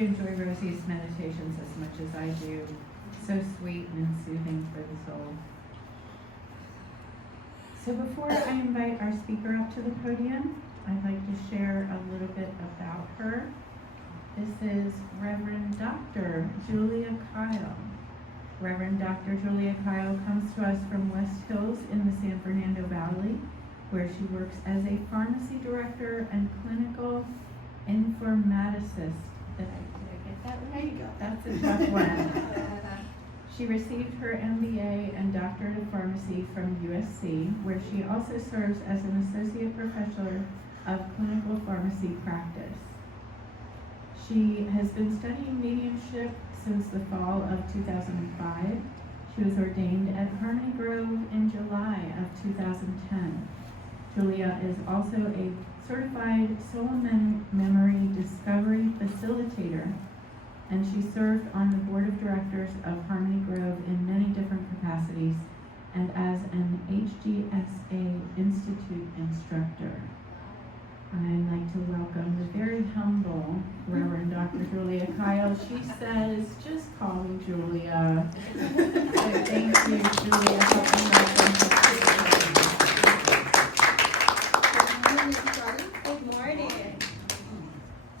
you enjoy Rosie's meditations as much as I do. So sweet and soothing for the soul. So before I invite our speaker up to the podium, I'd like to share a little bit about her. This is Reverend Dr. Julia Kyle. Reverend Dr. Julia Kyle comes to us from West Hills in the San Fernando Valley, where she works as a pharmacy director and clinical informaticist. Did I get that right? There you go. That's a tough one. She received her MBA and Doctorate of Pharmacy from USC, where she also serves as an Associate Professor of Clinical Pharmacy Practice. She has been studying mediumship since the fall of 2005. She was ordained at Harmony Grove in July of 2010. Julia is also a certified soul memory discovery facilitator, and she served on the board of directors of Harmony Grove in many different capacities and as an HGSA Institute instructor. I'd like to welcome the very humble Reverend Dr. Julia Kyle. She says, just call me Julia. So thank you, Julia, for Good morning.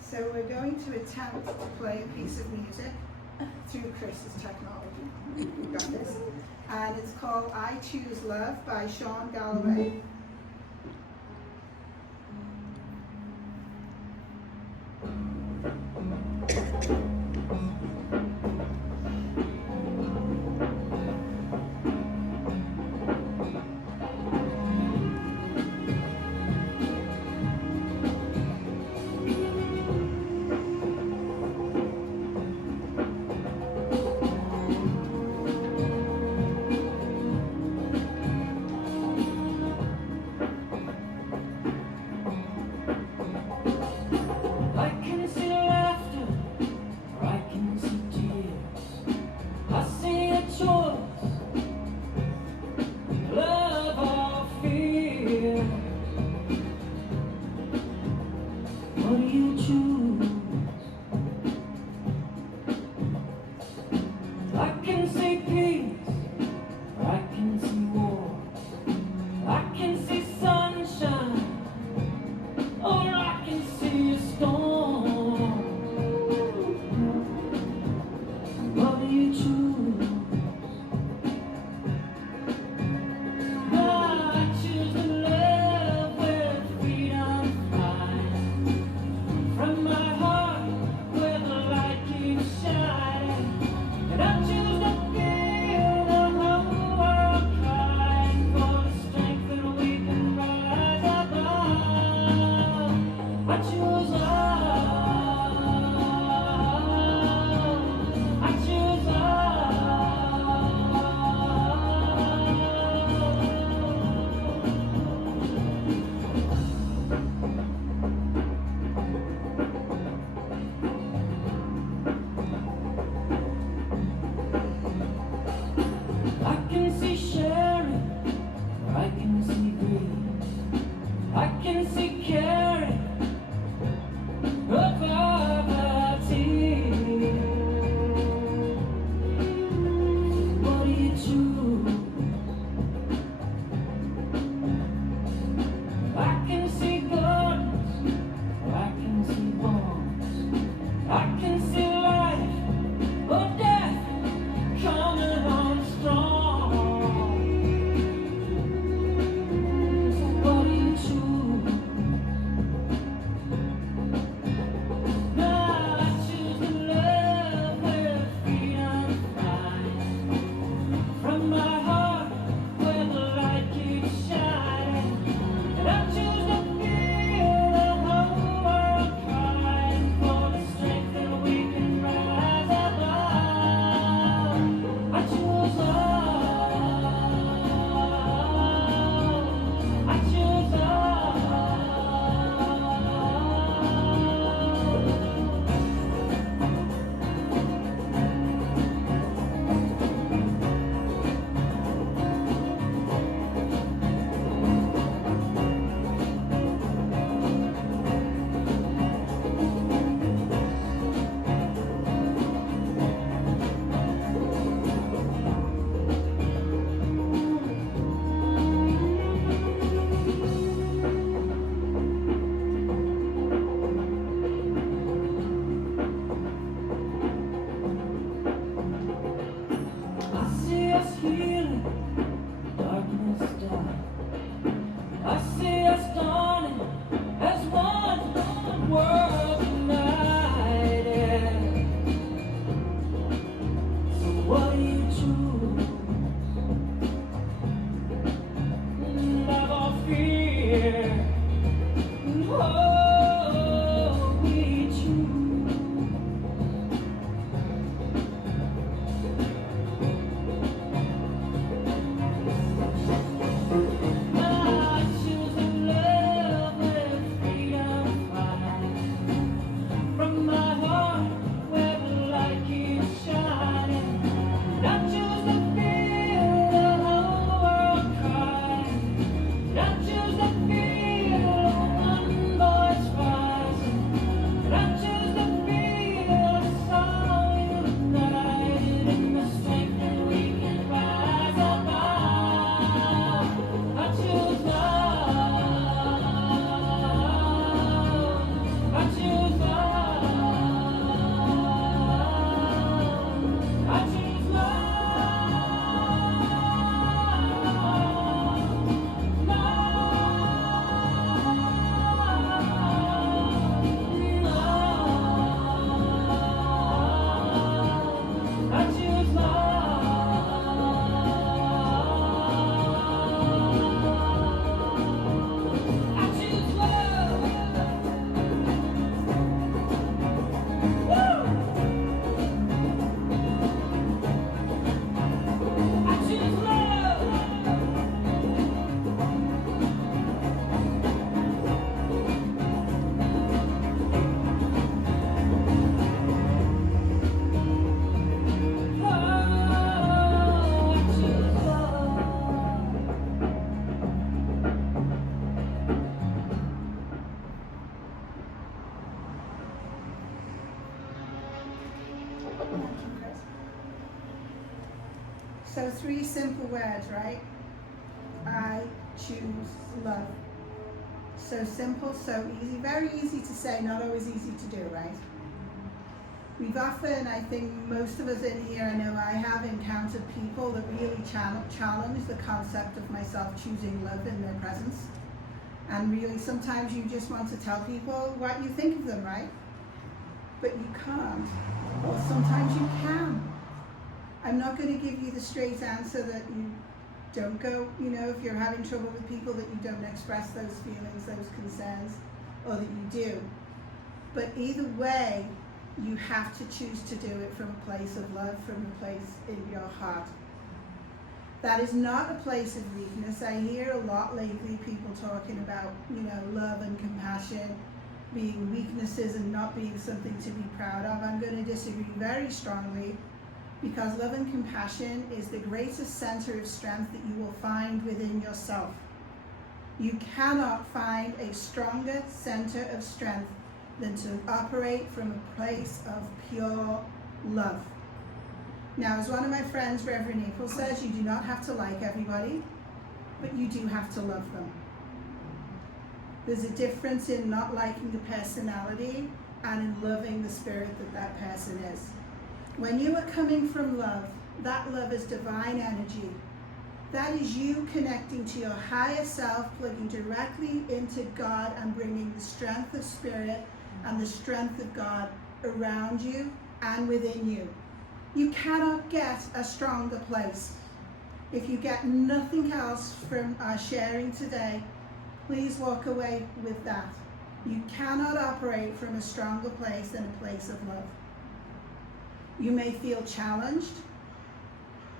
So we're going to attempt to play a piece of music through Chris's technology. We got this. And it's called I Choose Love by Sean Galloway. Chris. So 3 simple words, right? I choose love. So simple, so easy, very easy to say, not always easy to do, right? We've often, I think most of us in here, I know I have encountered people that really challenge the concept of myself choosing love in their presence. And really sometimes you just want to tell people what you think of them, right? But you can't, or sometimes you can. I'm not going to give you the straight answer that you don't go, if you're having trouble with people, that you don't express those feelings, those concerns, or that you do. But either way, you have to choose to do it from a place of love, from a place in your heart. That is not a place of weakness. I hear a lot lately people talking about, love and compassion being weaknesses and not being something to be proud of. I'm going to disagree very strongly, because love and compassion is the greatest center of strength that you will find within yourself. You cannot find a stronger center of strength than to operate from a place of pure love. Now, as one of my friends, Reverend April, says, you do not have to like everybody, but you do have to love them. There's a difference in not liking the personality and in loving the spirit that person is. When you are coming from love, that love is divine energy. That is you connecting to your higher self, plugging directly into God and bringing the strength of spirit and the strength of God around you and within you. You cannot get a stronger place. If you get nothing else from our sharing today, please walk away with that. You cannot operate from a stronger place than a place of love. You may feel challenged.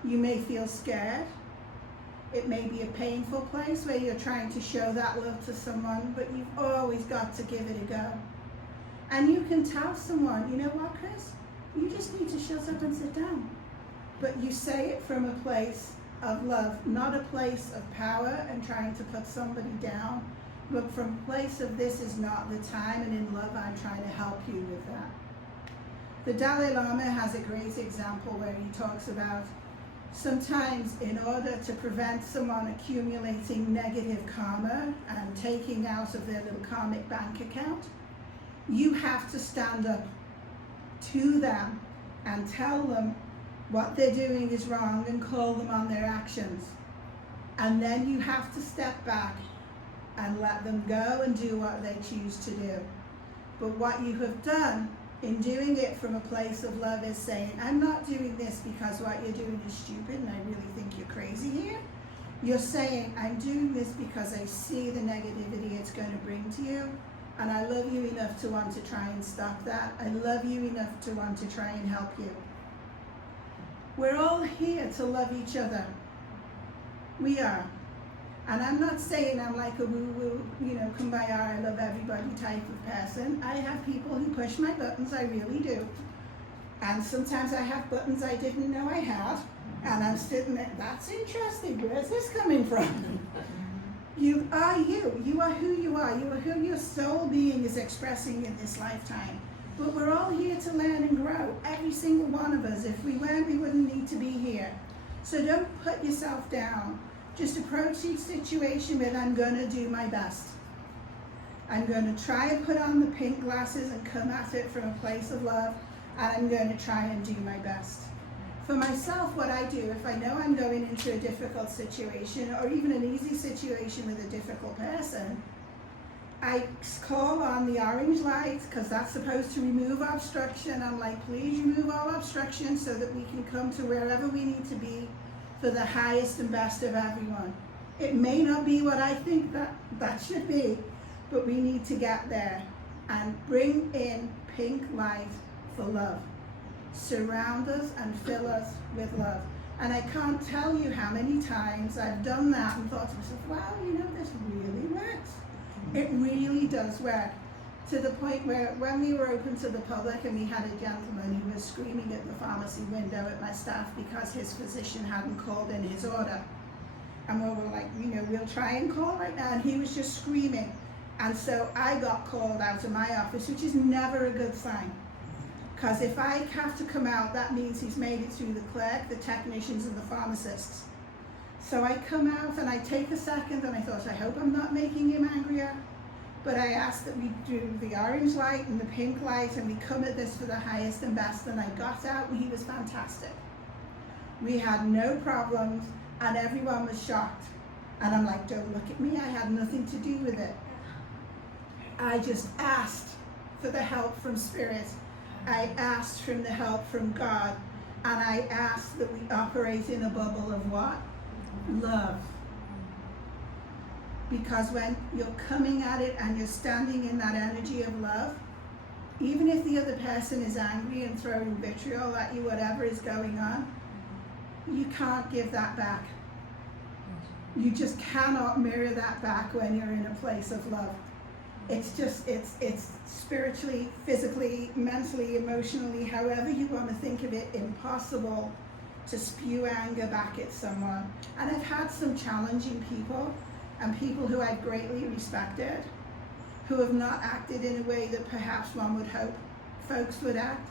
You may feel scared. It may be a painful place where you're trying to show that love to someone, but you've always got to give it a go. And you can tell someone, you know what, Chris? You just need to shut up and sit down. But you say it from a place of love, not a place of power and trying to put somebody down, but from a place of this is not the time, and in love I'm trying to help you with that. The Dalai Lama has a great example where he talks about sometimes in order to prevent someone accumulating negative karma and taking out of their little karmic bank account, you have to stand up to them and tell them what they're doing is wrong and call them on their actions. And then you have to step back and let them go and do what they choose to do. But what you have done in doing it from a place of love is saying, I'm not doing this because what you're doing is stupid and I really think you're crazy here. You're saying, I'm doing this because I see the negativity it's going to bring to you, and I love you enough to want to try and stop that. I love you enough to want to try and help you. We're all here to love each other. We are. And I'm not saying I'm like a woo-woo, kumbaya, I love everybody type of person. I have people who push my buttons, I really do. And sometimes I have buttons I didn't know I had. And I'm sitting there, that's interesting, where's this coming from? You are you. You are who you are. You are who your soul being is expressing in this lifetime. But we're all here to learn and grow. Every single one of us. If we weren't, we wouldn't need to be here. So don't put yourself down. Just approach each situation with, I'm going to do my best. I'm going to try and put on the pink glasses and come at it from a place of love. And I'm going to try and do my best. For myself, what I do, if I know I'm going into a difficult situation or even an easy situation with a difficult person, I call on the orange light because that's supposed to remove obstruction. I'm like, please remove all obstruction so that we can come to wherever we need to be for the highest and best of everyone. It may not be what I think that should be, but we need to get there and bring in pink light for love. Surround us and fill us with love. And I can't tell you how many times I've done that and thought to myself, wow, this really works. It really does work. To the point where when we were open to the public and we had a gentleman who was screaming at the pharmacy window at my staff because his physician hadn't called in his order. And we were like, we'll try and call right now. And he was just screaming. And so I got called out of my office, which is never a good sign. Because if I have to come out, that means he's made it through the clerk, the technicians, and the pharmacists. So I come out and I take a second and I thought, I hope I'm not making him angrier. But I asked that we do the orange light and the pink light and we come at this for the highest and best, and I got out and he was fantastic. We had no problems and everyone was shocked. And I'm like, don't look at me, I had nothing to do with it. I just asked for the help from Spirit. I asked from the help from God. And I asked that we operate in a bubble of what? Love. Because when you're coming at it and you're standing in that energy of love, even if the other person is angry and throwing vitriol at you, whatever is going on, you can't give that back. You just cannot mirror that back when you're in a place of love. It's just, it's spiritually, physically, mentally, emotionally, however you want to think of it, impossible to spew anger back at someone. And I've had some challenging people, and people who I've greatly respected, who have not acted in a way that perhaps one would hope folks would act,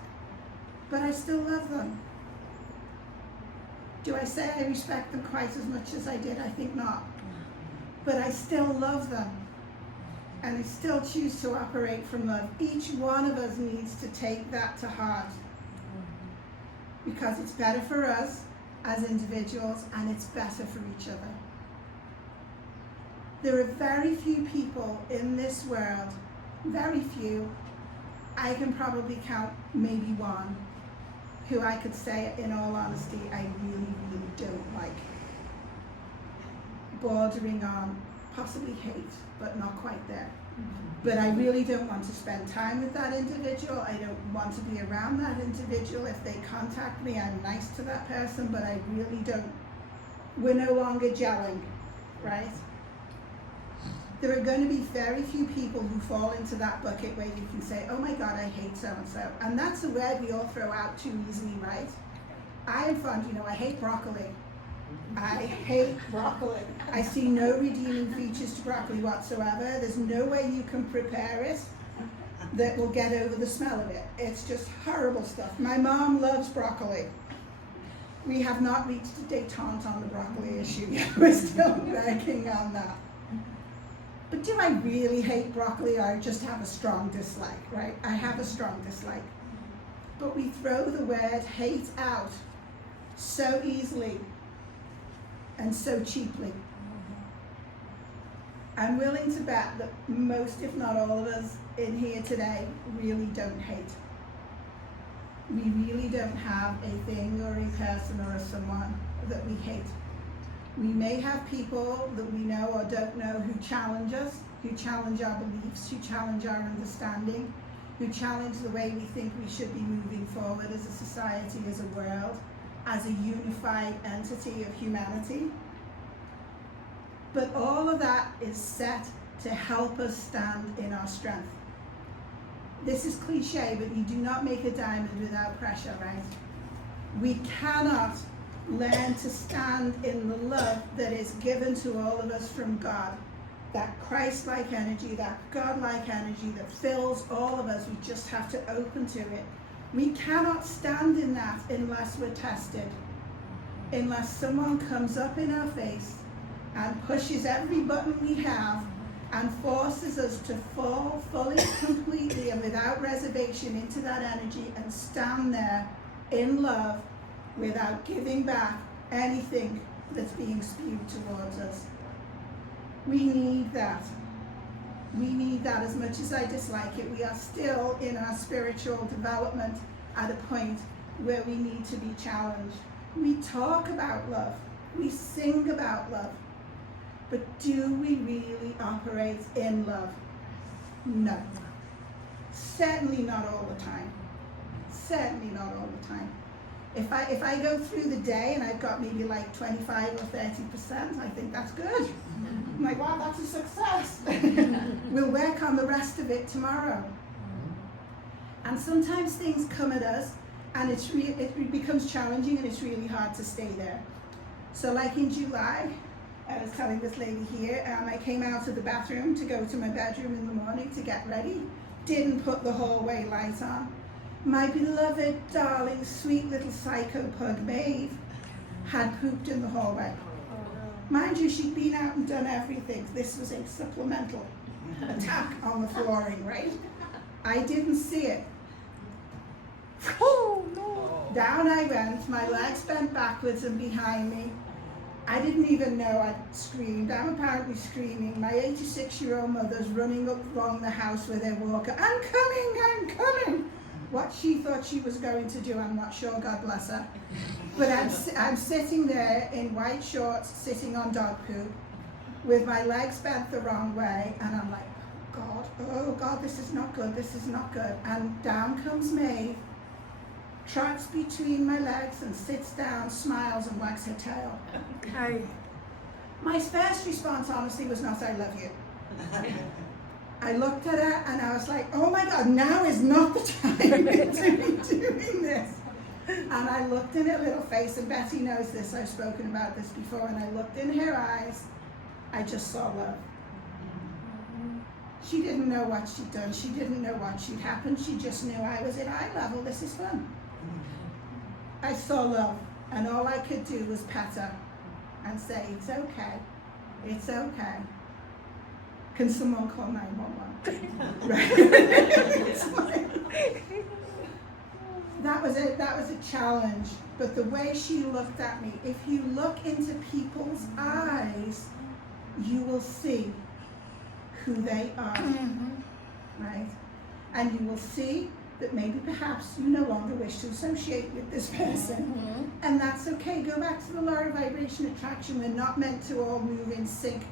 but I still love them. Do I say I respect them quite as much as I did? I think not. But I still love them. And I still choose to operate from love. Each one of us needs to take that to heart. Because it's better for us as individuals, and it's better for each other. There are very few people in this world, very few, I can probably count maybe one, who I could say in all honesty I really, really don't like. Bordering on possibly hate, but not quite there. But I really don't want to spend time with that individual. I don't want to be around that individual. If they contact me, I'm nice to that person, but I really don't. We're no longer gelling, right? There are going to be very few people who fall into that bucket where you can say, oh my God, I hate so-and-so. And that's a word we all throw out too easily, right? I am fond, I hate broccoli. I hate broccoli. I see no redeeming features to broccoli whatsoever. There's no way you can prepare it that will get over the smell of it. It's just horrible stuff. My mom loves broccoli. We have not reached a détente on the broccoli issue yet. We're still working on that. But do I really hate broccoli, or I just have a strong dislike, right? I have a strong dislike. But we throw the word hate out so easily and so cheaply. I'm willing to bet that most, if not all of us in here today, really don't hate. We really don't have a thing or a person or a someone that we hate. We may have people that we know or don't know who challenge us, who challenge our beliefs, who challenge our understanding, who challenge the way we think we should be moving forward as a society, as a world, as a unified entity of humanity. But all of that is set to help us stand in our strength. This is cliche, but you do not make a diamond without pressure, right? We cannot learn to stand in the love that is given to all of us from God. That Christ-like energy, that God-like energy that fills all of us. We just have to open to it. We cannot stand in that unless we're tested. Unless someone comes up in our face and pushes every button we have and forces us to fall fully, completely, and without reservation into that energy and stand there in love without giving back anything that's being spewed towards us. We need that. We need that as much as I dislike it. We are still in our spiritual development at a point where we need to be challenged. We talk about love. We sing about love. But do we really operate in love? No. Certainly not all the time. Certainly not all the time. If I go through the day and I've got maybe like 25 or 30%, I think that's good. I'm like, wow, that's a success. We'll work on the rest of it tomorrow. And sometimes things come at us and it becomes challenging and it's really hard to stay there. So like in July, I was telling this lady here, I came out of the bathroom to go to my bedroom in the morning to get ready, didn't put the hallway light on. My beloved, darling, sweet little psycho pug Maeve had pooped in the hallway. Mind you, she'd been out and done everything. This was a supplemental attack on the flooring, right? I didn't see it. Oh, no. Down I went, my legs bent backwards and behind me. I didn't even know I'd screamed. I'm apparently screaming. My 86-year-old mother's running up along the house with her walker. I'm coming. What she thought she was going to do, I'm not sure, God bless her. But I'm sitting there in white shorts, sitting on dog poop, with my legs bent the wrong way, and I'm like, oh God, this is not good. And down comes Maeve, trots between my legs and sits down, smiles and wags her tail. Hi. My first response, honestly, was not, I love you. I looked at her and I was like, oh my God, now is not the time to be doing this. And I looked in her little face, and Betty knows this, I've spoken about this before, and I looked in her eyes, I just saw love. She didn't know what she'd done, she didn't know what she'd happened, she just knew I was at eye level, this is fun. I saw love, and all I could do was pat her and say, it's okay. Can someone call 911? Right? That was a challenge, but the way she looked at me, if you look into people's eyes, you will see who they are, right? And you will see that maybe perhaps you no longer wish to associate with this person, and that's okay. Go back to the law of vibration attraction. We're not meant to all move in sync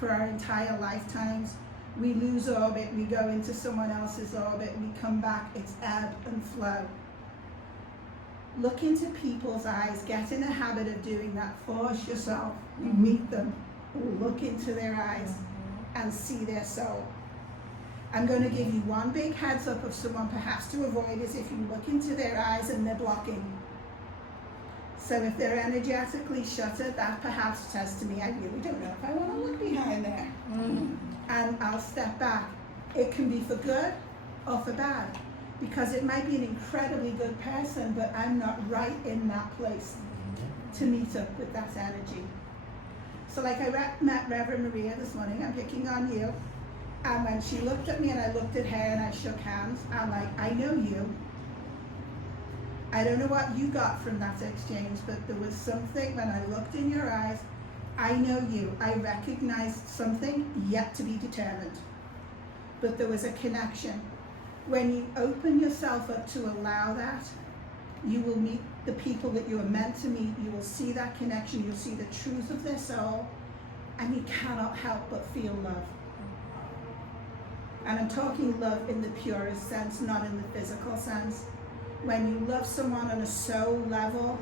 for our entire lifetimes. We lose orbit, we go into someone else's orbit, we come back, it's ebb and flow. Look into people's eyes, get in a habit of doing that, force yourself, you meet them, look into their eyes and see their soul. I'm going to give you one big heads up of someone perhaps to avoid is if you look into their eyes and they're blocking. So if they're energetically shuttered, that perhaps says to me, I really don't know if I want to look behind there. And I'll step back. It can be for good or for bad, because it might be an incredibly good person, but I'm not right in that place to meet up with that energy. So like I met Reverend Maria this morning, I'm picking on you. And when she looked at me and I looked at her and I shook hands, I'm like, I know you. I don't know what you got from that exchange, but there was something when I looked in your eyes, I know you. I recognized something yet to be determined. But there was a connection. When you open yourself up to allow that, you will meet the people that you are meant to meet. You will see that connection. You'll see the truth of their soul, and you cannot help but feel love. And I'm talking love in the purest sense, not in the physical sense. When you love someone on a soul level,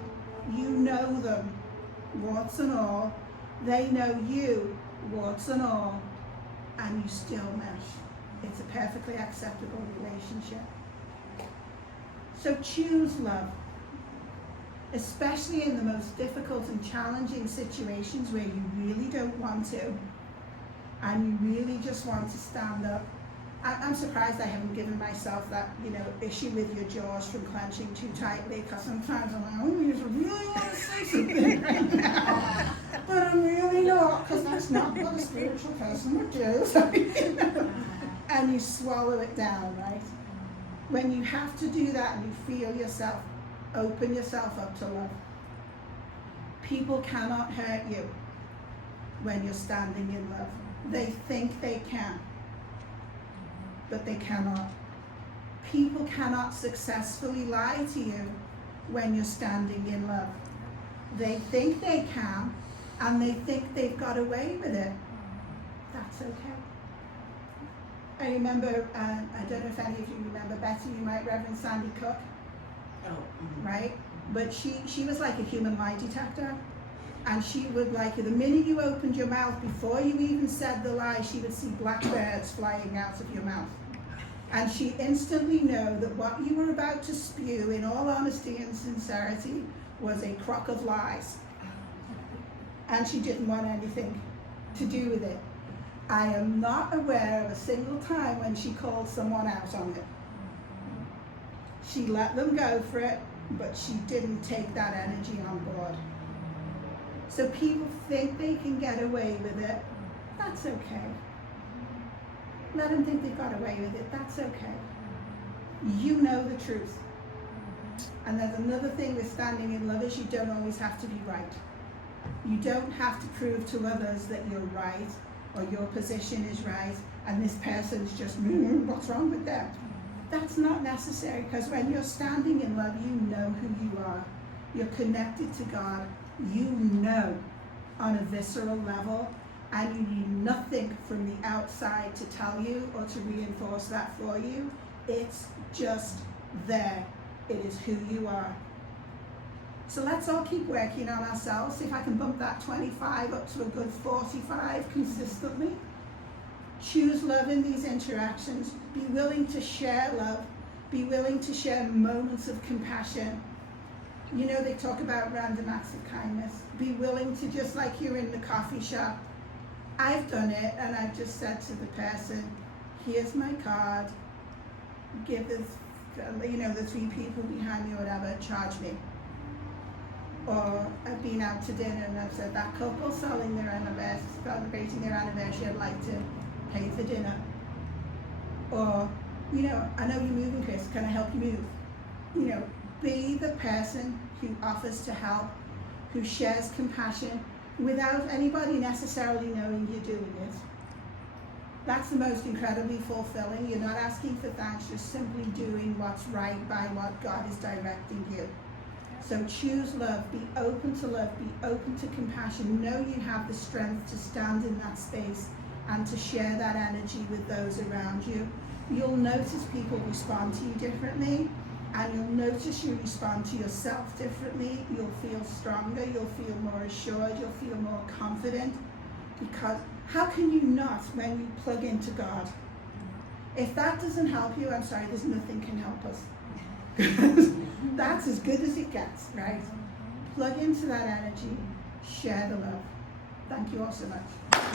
you know them, warts and all. They know you, warts and all, and you still mesh. It's a perfectly acceptable relationship. So choose love, especially in the most difficult and challenging situations where you really don't want to, and you really just want to stand up. I'm surprised I haven't given myself that, issue with your jaws from clenching too tightly, because sometimes I'm like, oh, you really want to say something right now, but I'm really not, because that's not what a spiritual person would do. So, and you swallow it down, right? When you have to do that and you feel yourself, open yourself up to love. People cannot hurt you when you're standing in love. They think they can, but they cannot. People cannot successfully lie to you when you're standing in love. They think they can, and they think they've got away with it. That's okay. I remember, I don't know if any of you remember, Betty, you might, Reverend Sandy Cook, right? But she was like a human lie detector. And she would, like, the minute you opened your mouth, before you even said the lie, she would see blackbirds flying out of your mouth. And she instantly knew that what you were about to spew, in all honesty and sincerity, was a crock of lies. And she didn't want anything to do with it. I am not aware of a single time when she called someone out on it. She let them go for it, but she didn't take that energy on board. So people think they can get away with it. That's okay. Let them think they've got away with it. That's okay. You know the truth. And there's another thing with standing in love is you don't always have to be right. You don't have to prove to others that you're right or your position is right and this person's just, what's wrong with them? That's not necessary, because when you're standing in love, you know who you are. You're connected to God. You know on a visceral level, and you need nothing from the outside to tell you or to reinforce that for you. It's just there. It is who you are. So let's all keep working on ourselves. See if I can bump that 25 up to a good 45 consistently. Choose love in these interactions. Be willing to share love. Be willing to share moments of compassion. You know, they talk about random acts of kindness. Be willing to, just like you're in the coffee shop. I've done it, and I've just said to the person, here's my card. Give this, the 3 people behind me or whatever, charge me. Or I've been out to dinner and I've said, that couple celebrating their anniversary, I'd like to pay for dinner. Or, I know you're moving, Chris, can I help you move? Be the person who offers to help, who shares compassion without anybody necessarily knowing you're doing it. That's the most incredibly fulfilling. You're not asking for thanks, you're simply doing what's right by what God is directing you. So choose love, be open to love, be open to compassion. Know you have the strength to stand in that space and to share that energy with those around you. You'll notice people respond to you differently, and you'll notice you respond to yourself differently. You'll feel stronger, you'll feel more assured, you'll feel more confident, because how can you not when you plug into God? If that doesn't help you, I'm sorry, there's nothing can help us. That's as good as it gets, right? Plug into that energy, share the love. Thank you all so much.